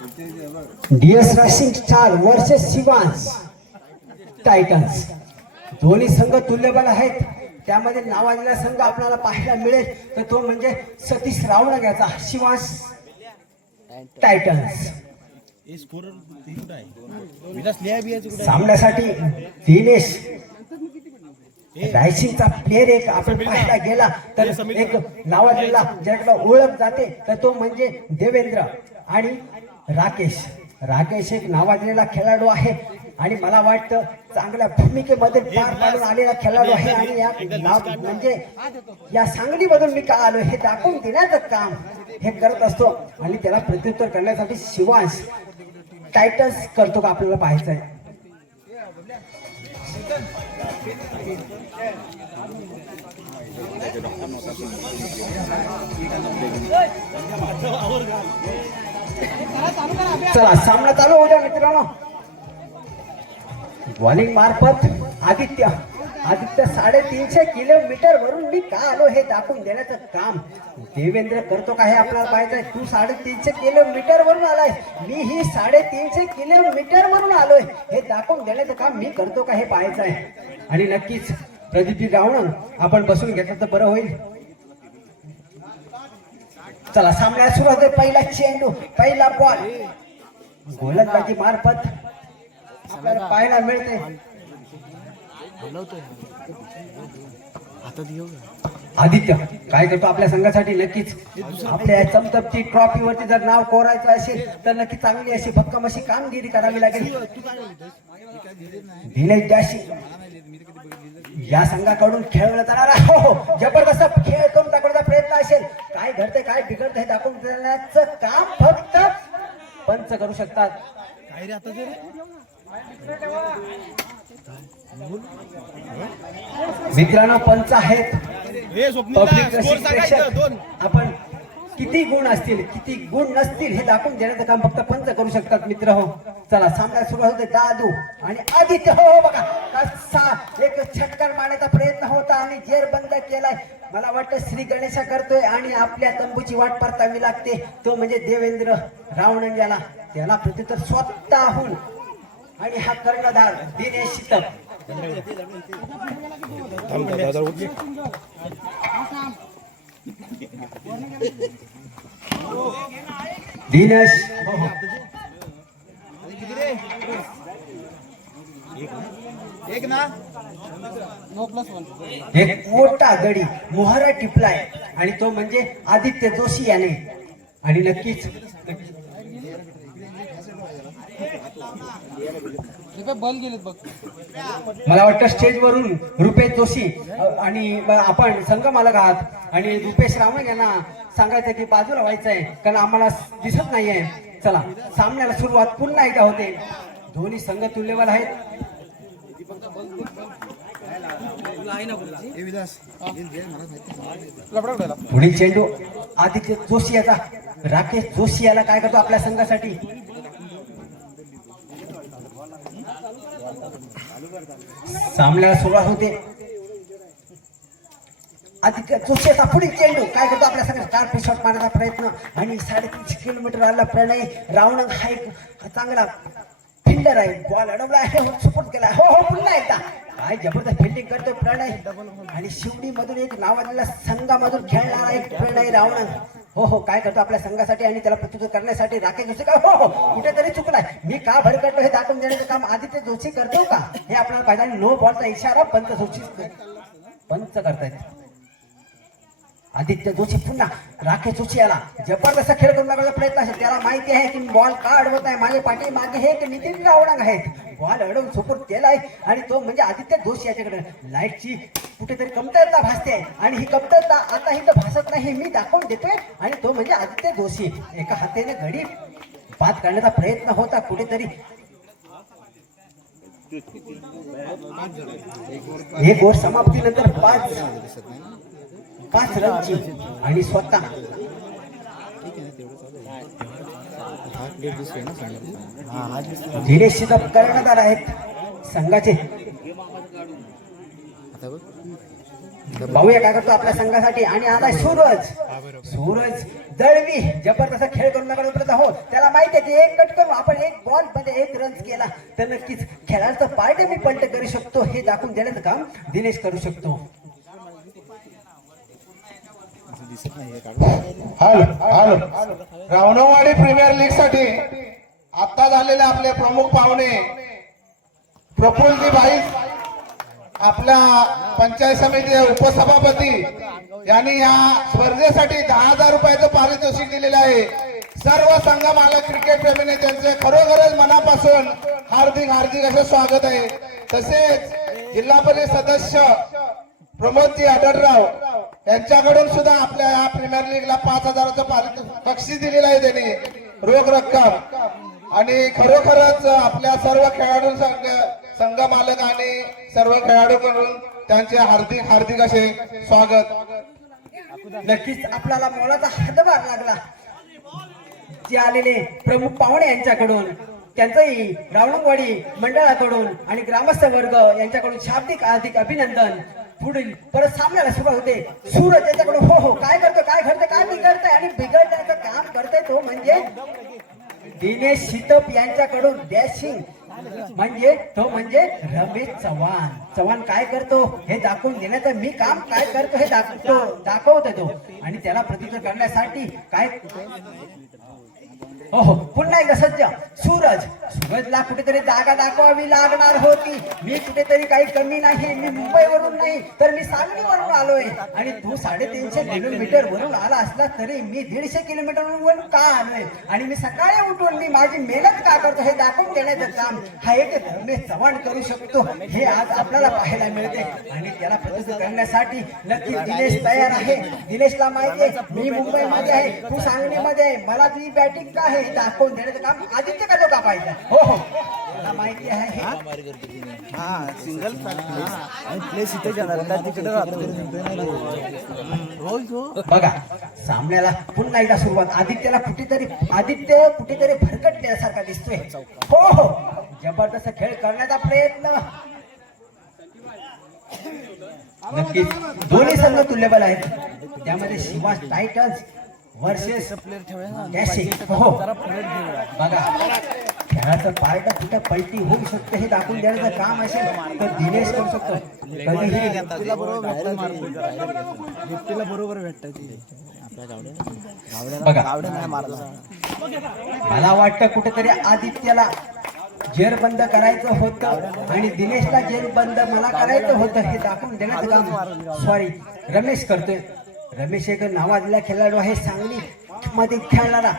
DS rising star versus Shivansh Titans. दोन्ही संघ तुल्यबल आहेत. त्यामध्ये नावाजलेला संघ आपल्याला पाहायला मिळेल तर तो म्हणजे सतीश रावणग्याचा शिवांश टायटन्स. सामन्यासाठी दिनेश रायसिंगचा प्लेअर एक आपण पाहायला गेला तर एक नावाजलेला ज्याला ओळख जाते तर तो म्हणजे देवेंद्र आणि राकेश. राकेश एक नावाजलेला खेळाडू आहे आणि मला वाटतं चांगल्या भूमिकेमध्ये पार पाडून आलेला खेळाडू आहे. आणि या म्हणजे या सांगलीमधून मी का आलो हे दाखवून देण्याचं काम हे करत असतो. आणि त्याला प्रत्युत्तर करण्यासाठी शिवांश टायटन्स करतो का आपल्याला पाहायचं आहे. चला सामना चालू होऊ द्या मित्रांनो. बॉलिंग मार्फत आदित्य 350 किलोमीटर वरून मी का आलो हे दाखवून देण्याचं काम देवेंद्र करतो का हे आपल्याला पाहायचंय. तू 350 किलोमीटर वरून आलाय, मी ही 350 किलोमीटर वरून आलोय हे दाखवून देण्याचं काम मी करतो का हे पाहायचं आहे. आणि नक्कीच प्रदीप रावण आपण बसून घेतलं तर बरं होईल. चला सामन्याला सुरुवात होते. पहिला चेंडू, पहिला बॉल गोलंदाजी मार्फत आपल्याला पाहायला मिळते. आदित्य काय करतो आपल्या संघासाठी. नक्कीच आपल्या चमचमची ट्रॉफी वरती जर नाव कोरायचं असेल तर नक्की चांगली अशी भक्कम अशी कामगिरी करावी लागेल. दिनेश जाशी या संघाकडून खेळवला जाणारा हो जबरदस्त खेळ करून दाखवण्याचा प्रयत्न असेल. काय घडते काय बिघडते हे दाखवून देण्याचं काम फक्त पंच करू शकतात. मित्रांनो पंच आहेत. आपण किती गुण असतील किती गुण नसतील हे दाखवून देण्याचं काम फक्त पंच करू शकतात मित्र हो. चला सामना सुरू होते. दादू आणि आदित्य हो बघा कसा एक छटकार मारण्याचा प्रयत्न होता आणि जेर बंद केलाय. मला वाटतं श्री गणेशा करतोय आणि आपल्या तंबूची वाट परतावी लागते. तो म्हणजे देवेंद्र रावणंग्याला. त्याला प्रत्युत्तर स्वतःहून आणि हा कर्णधार दिनेश शितप. दिनेश एक मोठा गडी मोहरा टिपलाय आणि तो म्हणजे आदित्य जोशी याने. आणि नक्कीच बल गेलेत बघ. मला वाटतं स्टेजवरून रुपेश जोशी आणि आपण संघ मालक आहात आणि रुपेश रावण यांना सांगायचं की बाजूला व्हायचंय कारण आम्हाला दिसत नाहीये. चला सामन्याला सुरुवात पुन्हा एकदा होते. दोन्ही संघ तुल्यबल आहेत. पुढील चेंडू आदित्य जोशी याचा. राकेश जोशी याला काय करतो आपल्या संघासाठी. सामन्याला सुरुवात होते. आदित्य जोशीचा पुढील चेंडू काय करतो आपल्या संघात. स्टार शॉट मारण्याचा प्रयत्न आणि 350 किलोमीटर आला प्रणय रावण हा एक चांगला फिल्डर आहे. बॉल अडवला आहे सपोर्ट केला हो हो पुन्हा एकदा काय जबरदस्त फिल्डिंग करतो प्रणय. आणि शिवडी मधून एक नावाजलेला संघामधून खेळणारा एक प्रणय रावण हो हो काय करतो आपल्या संघासाठी आणि त्याला प्रत्युत्तर करण्यासाठी राकेश जोशी का हो हो कुठेतरी चुकलाय. मी का भरकटलो हे दाखवून देण्याचं काम आदित्य जोशी करतो का हे आपल्याला पाहिजे. आणि नो बॉलचा इशारा पंच करतायत. आदित्य जोशी पुन्हा राकेश जोशी याला जबरदस्त खेळ करून लागण्याचा प्रयत्न असेल. त्याला माहिती आहे की बॉल का अडवत आहे. माझे पाठी मागे हे नितीन रावण आहेत. बॉल अडवून सपोर्ट केलाय आणि तो म्हणजे आदित्य जोशी याच्याकडे. लाईटची कुठेतरी कमतरता भासते आणि ही कमतरता आता ही तर भासत नाही मी दाखवून देतोय. आणि तो म्हणजे आदित्य जोशी एका हाताने घडी बाद करण्याचा प्रयत्न होता कुठेतरी. एक ओव्हर समाप्तीनंतर 5 रनची आणि स्वतः दिनेश शितप कर्णधार आहेत संघाचे. पाहूया काय करतो आपल्या संघासाठी. आणि आलाय सूरज जळवी जबरदस्त खेळ करून नका उतरत आहोत. त्याला माहिती आहे की एक कट करून आपण एक बॉल मध्ये एक रन्स केला तर नक्कीच खेळाचं पार्ट मी पलट करू शकतो हे दाखवून देण्याचं काम दिनेश करू शकतो. Hello hello Rawanwadi premier league साठी आता झालेले आपले प्रमुख पाहुणे प्रफुल्लजी भाई आपल्या पंचायत समितीचे उपसभापती यांनी या स्पर्धेसाठी 10,000 रुपयाचं पारितोषिक दिलेलं आहे. सर्व संघ मालक क्रिकेट प्रेमीने त्यांचे खरोखरच मनापासून हार्दिक हार्दिक असे स्वागत आहे. तसेच जिल्हा परिषद सदस्य प्रमोदजी आढळराव यांच्याकडून सुद्धा आपल्या या प्रीमियर लीगला 5,000चं बक्षीस दिलेलं आहे त्यांनी रोख रक्कम. आणि खरोखरच आपल्या सर्व खेळाडू संघ मालक आणि सर्व खेळाडूकडून त्यांचे हार्दिक हार्दिक असे स्वागत. नक्कीच आपल्याला मोलाचा हातभार लागला जे आलेले प्रमुख पाहुणे यांच्याकडून त्यांचंही रावणवाडी मंडळाकडून आणि ग्रामस्थ वर्ग यांच्याकडून शाब्दिक हार्दिक अभिनंदन. पुढील परत सामन्याला सुरुवात होते. सूरज यांच्याकडून हो हो काय करतो काय घडतं काय बिघडतंय आणि बिघडण्याचं काम करतोय तो म्हणजे दिनेश शितप यांच्याकडून डॅशिंग म्हणजे रमेश चव्हाण. चव्हाण काय करतो हे दाखवून देण्याचं मी काम काय करतो हे दाखवतो तो आणि त्याला प्रतिकार करण्यासाठी काय हो पुन्हा एकदा सज्ज सूरजला कुठेतरी जागा दाखवावी लागणार होती. मी कुठेतरी काही कमी नाही. मी मुंबईवरून नाही तर मी सांगलीवरून आलोय आणि तू 350 किलोमीटर वरून आला असला तरी मी 150 किलोमीटर वरून का आलोय आणि मी सकाळी उठून मी माझी मेहनत का करतो हे दाखवून देण्याचं काम हा एक रमेश चव्हाण करू शकतो हे आज आपल्याला पाहायला मिळते आणि त्याला प्रतिकार करण्यासाठी नक्की दिनेश तयार आहे. दिनेशला माहिती आहे मी मुंबईमध्ये आहे तू सांगलीमध्ये आहे मला तुझी बॅटिंग का आहे हे दाखवून देण्याचं काम आदित्य का का पाहिजे. हो हो मला माहिती आहे सिंगल प्लेस इथे जाणार तिकडे बघा सामन्याला पुन्हा एकदा सुरुवात. आदित्य कुठेतरी भरकटल्यासारखा दिसतोय. हो हो जबरदस्त खेळ करण्याचा प्रयत्न. नक्कीच दोन्ही संघ तुल्यबल आहेत. त्यामध्ये शिवा टायटन्स वर्सेस हो बघा खेळाचं पार्ट कुठं पलटी होऊ शकतं हे दाखवून देण्याचं काम असेल तर दिनेश करू शकतो. कधीही बरोबर भेटत बघा मला वाटतं कुठेतरी आदित्यला जेर बंद करायचं होतं आणि दिनेशला जेर बंद मला करायचं होतं हे दाखवून देण्याचं काम सॉरी रमेश करतोय. रमेश एक नावाजलेला खेळाडू आहे. सांगली मध्ये खेळणारा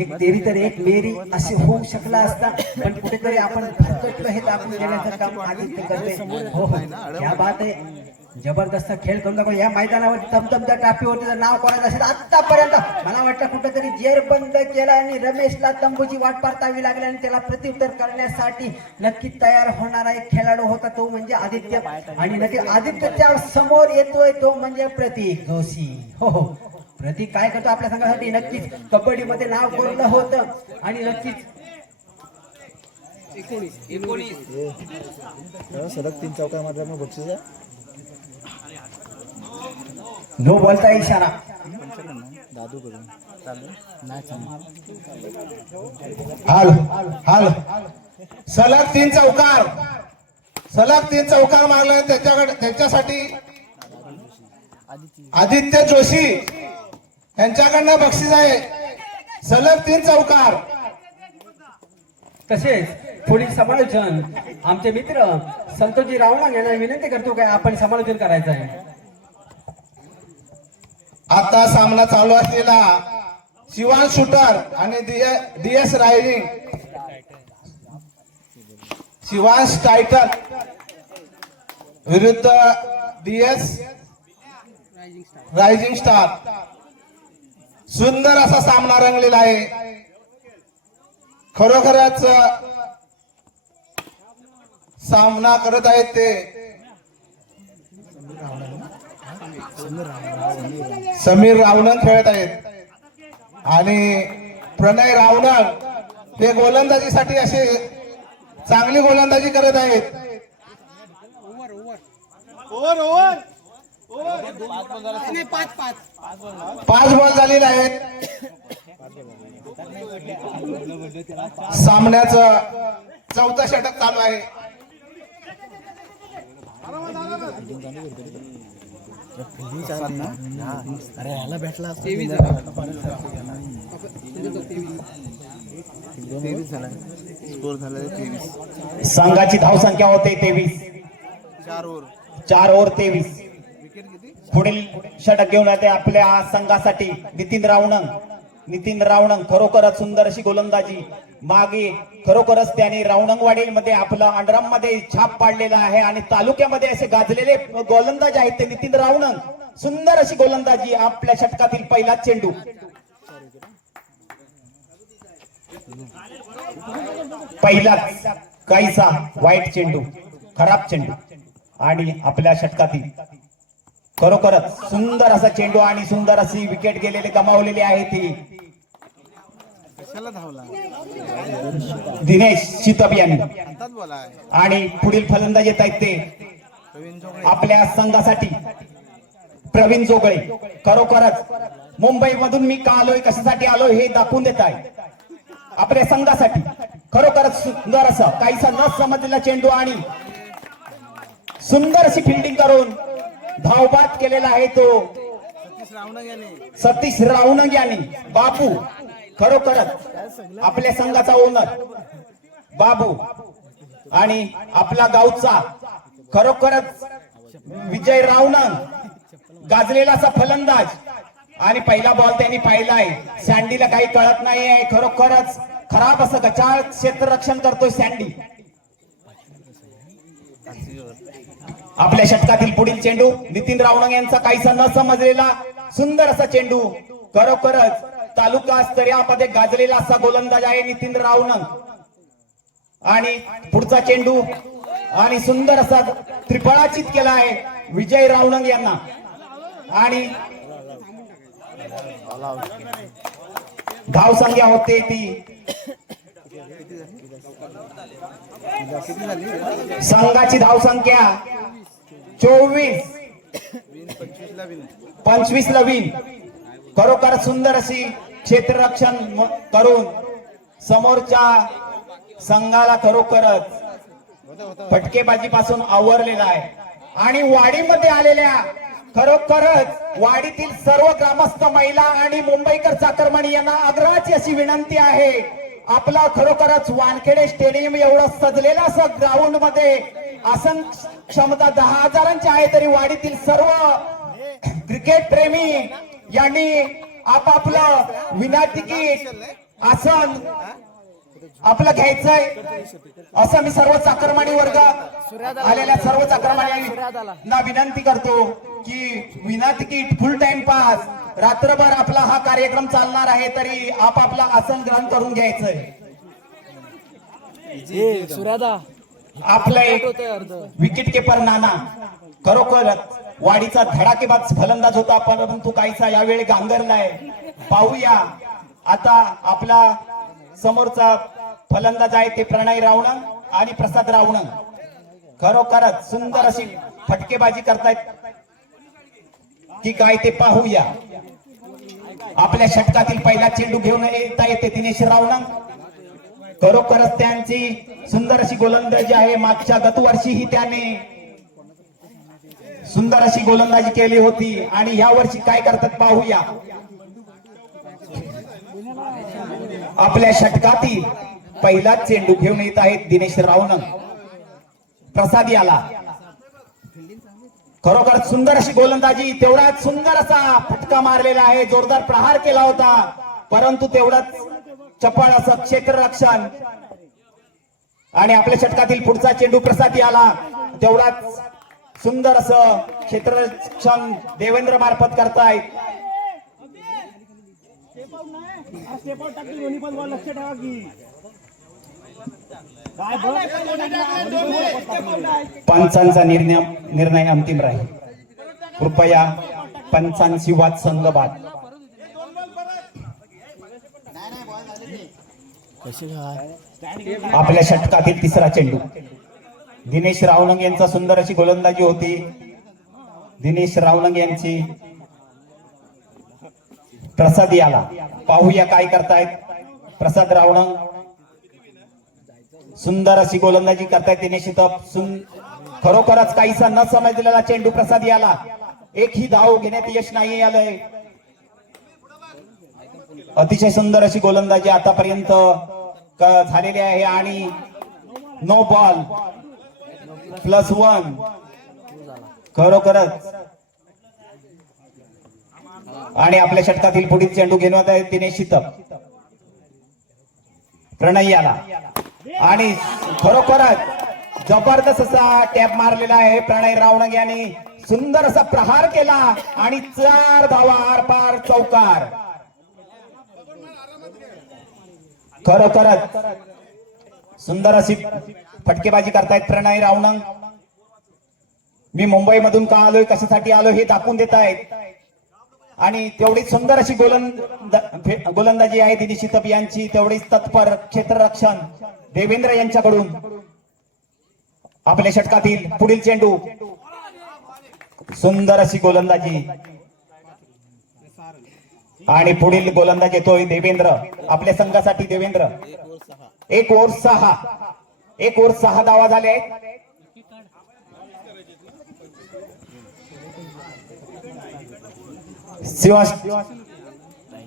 एक तेरी तर एक मेरी असे होऊ शकला असता पण कुठेतरी आपण भरकटलो हे दाखवून देण्याचं काम आदित्य करतोय. हो हो या बात आहे. जबरदस्त खेळ करून दाखव. या मैदानावर तमतमच्या टापीवरती जर नाव कोणाचं असेल आतापर्यंत मला वाटतं कुठेतरी जेर बंद केला आणि रमेशला तंबूची वाट पारतावी लागली आणि त्याला प्रत्युत्तर करण्यासाठी नक्की तयार होणारा एक खेळाडू होता तो म्हणजे आदित्य आणि नक्की आदित्यच्या समोर येतोय तो म्हणजे प्रतीक जोशी. हो हो प्रतीक काय करतो आपल्या संघासाठी नक्कीच कबड्डीमध्ये नाव कोरलं होतं आणि नक्कीच सलग 3 चौका मारला मग बक्षीस नो बॉलचा इशारा. दादू करून हाल हाल सलग 3 चौकार मारले त्यांच्यासाठी आदित्य जोशी यांच्याकडनं बक्षीस आहे. सलग 3 चौकार. तसेच पुढील समालोचन आमचे मित्र संतोषजी रावणा यांना विनंती करतो काय आपण समालोचन करायचं आहे. आता सामना चालू असलेला शिवान शूटर आणि DS रायझिंग शिवांश टायटन विरुद्ध DS रायझिंग स्टार. सुंदर असा सामना रंगलेला आहे. खरोखरच सामना करत आहेत ते समीर रावणन खेळत आहेत आणि प्रणय रावणन ते गोलंदाजीसाठी असे चांगली गोलंदाजी करत आहेत. 5 बॉल झालेले आहेत. सामन्याचं 4थं षटक चालू आहे. अरे ह्याला भेटला 23 झाला स्कोर झाला 23. संघाची धावसंख्या होते 23. 4 ओव्हर 23. पुढील षटक घेऊन येते आपल्या संघासाठी नितीन रावणंग खरोखरच सुंदर अशी गोलंदाजी. मागे खरोखरच त्याने रावणंगवाडीमध्ये आपला अंडरम मध्ये छाप पाडलेला आहे आणि तालुक्यामध्ये असे गाजलेले गोलंदाज आहेत ते नितीन रावणंग. सुंदर अशी गोलंदाजी. आपल्या षटकातील पहिला चेंडू. पहिला काहीसा वाईट चेंडू, खराब चेंडू आणि आपल्या षटकातील खरोखरच सुंदर असा चेंडू आणि सुंदर अशी विकेट गेलेले गमावलेली आहे ती दिनेश शितब यांनी. आणि पुढील फलंदाज येत आहेत ते आपल्या संघासाठी प्रवीण जोगळे. खरोखरच मुंबईमधून मी का आलोय, कशासाठी आलोय हे दाखवून देत आहे आपल्या संघासाठी. खरोखरच सुंदर असं काहीसा न समजलेला चेंडू आणि सुंदर अशी फिल्डिंग करून धावबाद केलेला आहे तो सतीश रावणंग यांनी. बाबू खरोखरच आपल्या संघाचा ओनर बाबू आणि आपला गावचा खरोखरच विजय रावणंग गाजलेला असा फलंदाज. आणि पहिला बॉल त्यांनी पाहिलाय. सँडीला काही कळत नाहीये. खरोखरच खराब असं गचाळ क्षेत्ररक्षण करतोय सँडी. आपल्या षटकातील पुढील चेंडू नितीन रावणंग यांचा काहीसा न समजलेला सुंदर असा चेंडू. खरोखरच तालुका स्तरामध्ये गाजलेला असा गोलंदाज आहे नितीन रावणंग. आणि पुढचा चेंडू आणि सुंदर असा त्रिफळाचित केला आहे विजय रावणंग यांना. आणि धाव संख्या होते ती संघाची धाव संख्या 24. 25 ला विन. खरोखर सुंदर अशी क्षेत्ररक्षण करून समोरच्या संघाला खरोखरच फटकेबाजीपासून आवरलेला आहे. आणि वाडीमध्ये आलेल्या खरोखरच वाडीतील सर्व ग्रामस्थ महिला आणि मुंबईकर चाकरमानी यांना आग्रहाची अशी विनंती आहे. आपला खरोखरच वानखेडे स्टेडियम एवढं सजलेलं असं ग्राउंड मध्ये आसन क्षमता 10,000ची आहे. तरी वाडीतील सर्व क्रिकेट प्रेमी यांनी आपापलं विनातिकी आसन आपलं घ्यायचंय असं मी सर्व चाकरमानी वर्ग आलेल्या सर्व चाकरमान्यांना विनंती करतो की विना तिकीट फुल टाइम पास रात्रभर आपला हा कार्यक्रम चालणार आहे. तरी आपापला आसन ग्रहण करून घ्यायचंय. आपला एक विकेट किपर नाना खरोखर वाडीचा धडाकेबाज फलंदाज होता परंतु काहीसा यावेळी गांगरलाय. पाहूया आता आपला समोरचा फलंदाज आहे ते प्रणय रावणंग आणि प्रसाद रावणंग. खरोखरच सुंदर अशी फटकेबाजी करतायत की काय ते पाहूया. आपल्या षटकातील पहिला चेंडू घेऊन येता येते दिनेश रावणंग. खरोखरच त्यांची सुंदर अशी गोलंदाजी आहे. मागच्या गतवर्षीही त्याने सुंदर अशी गोलंदाजी केली होती आणि या वर्षी काय करतात पाहूया. आपल्या षटकातील पहिला चेंडू घेऊन येत आहेत दिनेश रावणंग. प्रसाद याला खरोखर सुंदर अशी गोलंदाजी. तेवढाच सुंदर असा फटका मारलेला आहे. जोरदार प्रहार केला होता परंतु तेवढाच चपळ असं क्षेत्ररक्षण. आणि आपल्या षटकातील पुढचा चेंडू प्रसाद याला तेवढाच सुंदर असं क्षेत्ररक्षण देवेंद्र मार्फत करतायत. पंचांचा निर्णय अंतिम राहील. कृपया पंचांशी वाद संघबाद. आपल्या षटकातील तिसरा चेंडू दिनेश रावणंग यांचा सुंदर अशी गोलंदाजी होती दिनेश रावलंग यांची प्रसाद याला पाहूया काय करतायत प्रसाद रावलंग. सुंदर अशी गोलंदाजी करतायत दिनेश इथं. खरोखरच काहीसा न समजलेला चेंडू प्रसाद याला. एकही धाव घेण्यात यश नाही आलंय. अतिशय सुंदर अशी गोलंदाजी आतापर्यंत झालेली आहे आणि नो बॉल +1. खरोखरच आणि आपल्या षटकातील पुढील चेंडू घेऊन आहे दिनेश शितप. प्रणय याला आणि खरोखरच जबरदस्त असा टॅप मारलेला आहे प्रणय रावणग यांनी. सुंदर असा प्रहार केला आणि 4 धावा आरपार चौकार. खरोखरच सुंदर अशी फटकेबाजी करतायत प्रणय रावणग. मी मुंबई मधून का आलोय कशासाठी आलोय हे दाखवून देत आहेत आणि तेवढीच सुंदर अशी गोलंदाजी आहे दिनेश शितप यांची. तेवढीच तत्पर क्षेत्ररक्षण देवेंद्र यांच्याकडून. आपल्या षटकातील पुढील चेंडू. सुंदर अशी गोलंदाजी आणि पुढील गोलंदाज येतोय देवेंद्र आपल्या संघासाठी. देवेंद्र 1 ओव्हर 6 धावा झाले.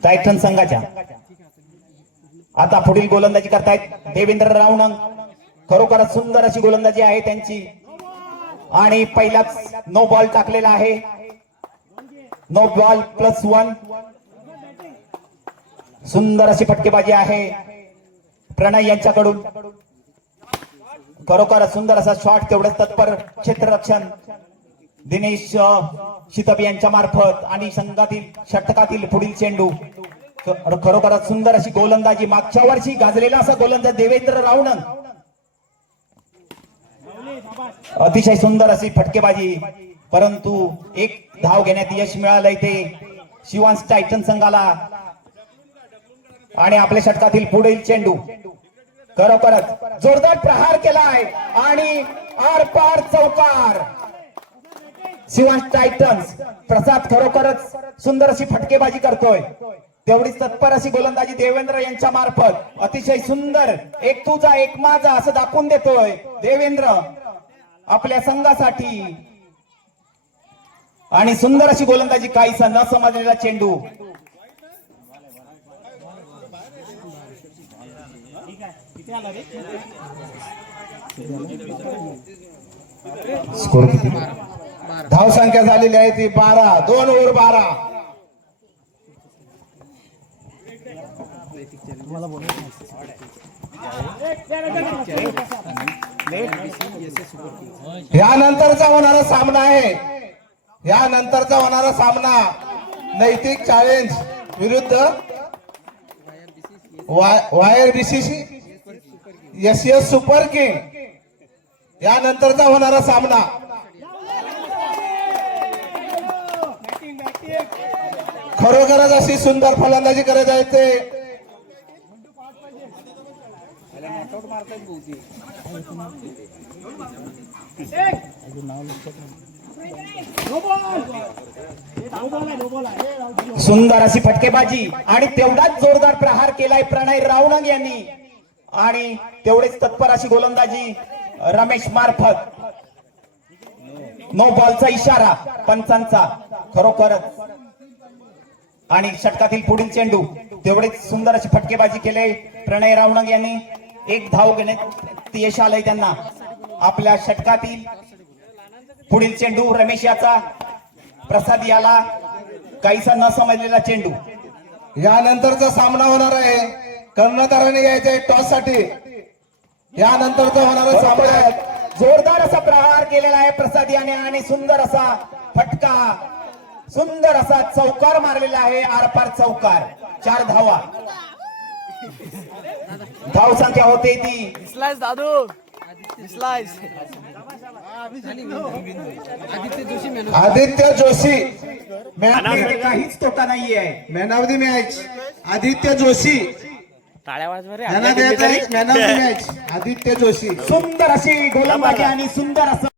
टायटन संघाच्या. आता पुढील गोलंदाजी करतायत देवेंद्र रावणग. खरोखरच सुंदर अशी गोलंदाजी आहे त्यांची आणि पहिलाच नो बॉल टाकलेला आहे. No ball +1. सुंदर अशी फटकेबाजी आहे प्रणय यांच्याकडून. खरोखरच सुंदर असा शॉट. तेवढंच तत्पर क्षेत्ररक्षण दिनेश शितप यांच्या मार्फत आणि संघातील षटकातील पुढील चेंडू. खरोखरच सुंदर अशी गोलंदाजी. मागच्या वर्षी गाजलेला असा गोलंदाज देवेंद्र रावणग. अतिशय सुंदर अशी फटकेबाजी परंतु 1 धाव घेण्यात यश मिळालंय ते शिवांश टायटन संघाला. आणि आपल्या षटकातील पुढील चेंडू. खरोखरच जोरदार प्रहार केलाय आणि आरपार चौकार. शिवांश टायटन्स. प्रसाद खरोखरच सुंदर अशी फटकेबाजी करतोय. तेवढीच तत्पर अशी गोलंदाजी देवेंद्र यांच्या मार्फत. अतिशय सुंदर. 1 तुझा 1 माझा असं दाखवून देतोय देवेंद्र आपल्या संघासाठी. आणि सुंदर अशी गोलंदाजी. काहीसा न समजलेला चेंडू. स्कोर किती? धाव संख्या झालेली आहे ती 12. 2 ओव्हर 12. यानंतरचा होणारा सामना आहे. यानंतरचा होणारा सामना नैतिक चॅलेंज विरुद्ध वायर बीसीसी SS सुपर किंग. यानंतरचा होणारा सामना. खरोखरच अशी सुंदर फलंदाजी करत आहे ते सुंदर अशी फटकेबाजी आणि तेवढाच जोरदार प्रहार केलाय प्रणय रावणग यांनी. आणि तेवढेच तत्पर अशी गोलंदाजी रमेश मार्फत. नो बॉलचा इशारा पंचांचा. खरोखरच आणि षटकातील पुढील चेंडू. तेवढेच सुंदर अशी फटकेबाजी केले प्रणय रावणग यांनी. 1 धाव घेण्यात यश आलंय त्यांना. आपल्या षटकातील पुढील चेंडू रमेश याचा. प्रसाद याला. काहीसा न समजलेला चेंडू. यानंतरचा सामना होणार आहे. कर्णधाराने यायचे टॉस साठी. यानंतरचा होणारा सामना आहे. जोरदार असा प्रहार केलेला आहे प्रसाद याने आणि सुंदर असा फटका. सुंदर असा चौकार मारलेला आहे. आरपार चौकार. 4 धावा. धाव संख्या होते ती आदित्य जोशी. काहीच तोटा नाहीये. Man of the match Aditya Joshi. Man of the match Aditya Joshi. सुंदर अशी गोलंदाजी आणि सुंदर असं